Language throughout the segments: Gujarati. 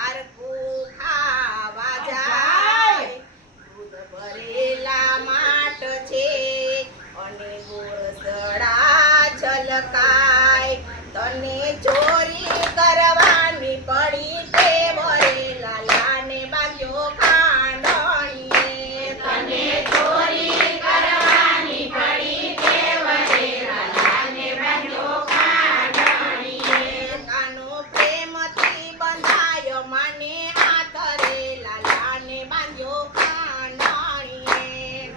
પારકું ખાવા જાય, દૂધ ભરેલા માટ છે અને ગોળસડા છલકાય. તને ચોરી કરવાની પડી તે ભરેલા લાને બાંધ્યો કાંડણીએ. તને ચોરી કરવાની પડી તે ભરેલા લાને બાંધ્યો કાંડણીએ. કાનો પ્રેમથી બંધાયો માને હાથ રે લાલાને બાંધ્યો કાંડણીએ.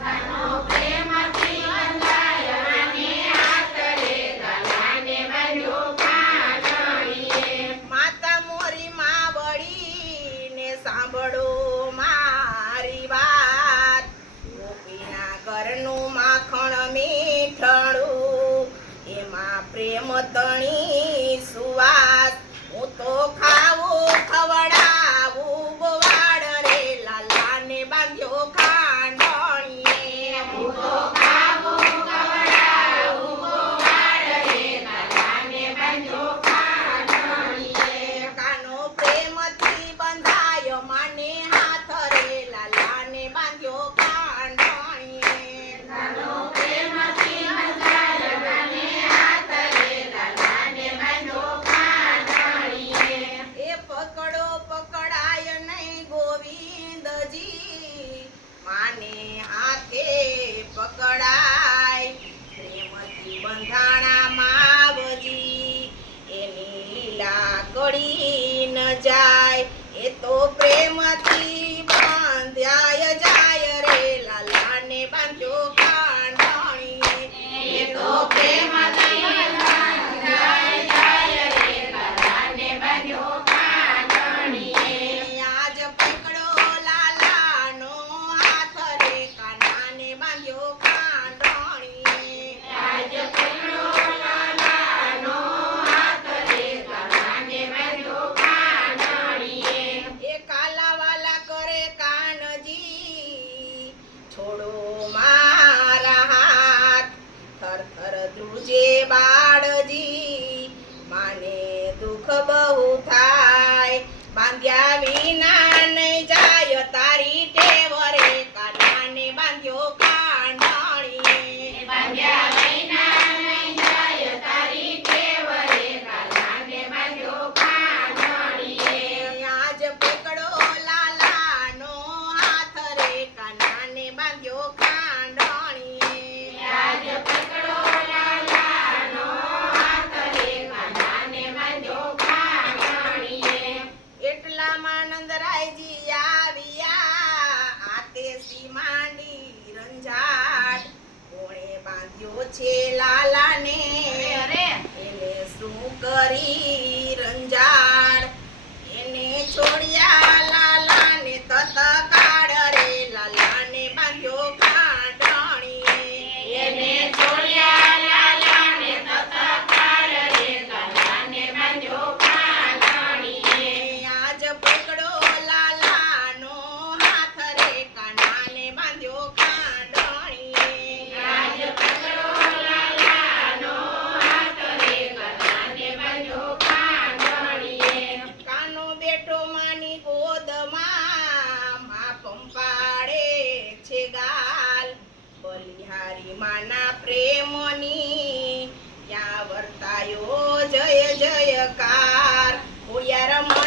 કાનો પ્રેમથી બંધાયો માને હાથ રે લાલાને બાંધ્યો કાંડણીએ. માતા મોરી માવડીને સાંભળો મારી વાત, ગોપીના ઘરનું માખણ મીઠડું, એમાં પ્રેમ તણી સુવાસ. હું તો ખાવું ખવડાવું ગોવાળ રે લાલાને બાંધ્યો કાંડણીએ. હું તો ખાવું ખવડાવું ગોવાળ રે લાલાને બાંધ્યો કાંડણીએ. કાનો પ્રેમથી બંધાયો માને હાથ રે લાલાને બાંધ્યો કાંડણીએ. કાનો પ્રેમથી બંધાયો માને હાથ રે લાલાને બાંધ્યો કાંડણીએ. એ પકડો પકડાય નહીં ગોવિંદજી, માને હાથે પકડાય. પ્રેમથી બંધાણા માવજી, એની લીલા કડી ન જાય. એ તો પ્રેમથી બાંધ્યાય જાય રે લાલાને બાંધ્યો કાંડણીએ. એ તો પ્રેમથી બાંધ્યાય જાય રે લાલાને બાંધ્યો કાંડણીએ. આજ પકડો લાલાનો હાથ રે કાનાને બાંધ્યો કાંડણીએ. આજ પકડો લાલાનો હાથ રે કાનાને બાંધ્યો કાંડણીએ. એ કાલાવાલા કરે કાનજી, છોડો મારા હાથ, થર થર ધ્રુજે બાળજી, માને દુઃખ બહુ થાય. બાંધ્યા વિના નહીં જાય તારી ટેવ રે કાનાને બાંધ્યો કાંડણીએ. બાંધ્યા વિના નહીં જાય તારી ટેવ રે કાનાને બાંધ્યો કાંડણીએ. આજ પકડો લાલાનો હાથ રે કાનાને બાંધ્યો કાંડણીએ. આજ પકડો લાલાનો હાથ રે કાનાને બાંધ્યો કાંડણીએ. એટલામાં નંદરાયજી આવ્યા, આતે સી માંડી રંજાડ, કોણે બાંધ્યો છે લાલાને એને શું કરી રંજાડ. એને છોડ્યા લાલાને તતકાળ રે લાલાને બાંધ્યો કાંડણીએ. એને છોડ્યા લાલાને તતકાળ રે લાલાને બાંધ્યો કાંડણીએ. આજ પકડો લાલાનો હાથ રે કાનાને બાંધ્યો કાંડણીએ. આજ પકડો લાલાનો હાથ રે કાનાને બાંધ્યો કાંડણીએ. કાનો બેઠો માની ગોદમાં, મા પંપાડે છે ગાલ, બલિહારી માના પ્રેમની ત્યાં વર્તાયો જય જયકાર. હોળિયા રમા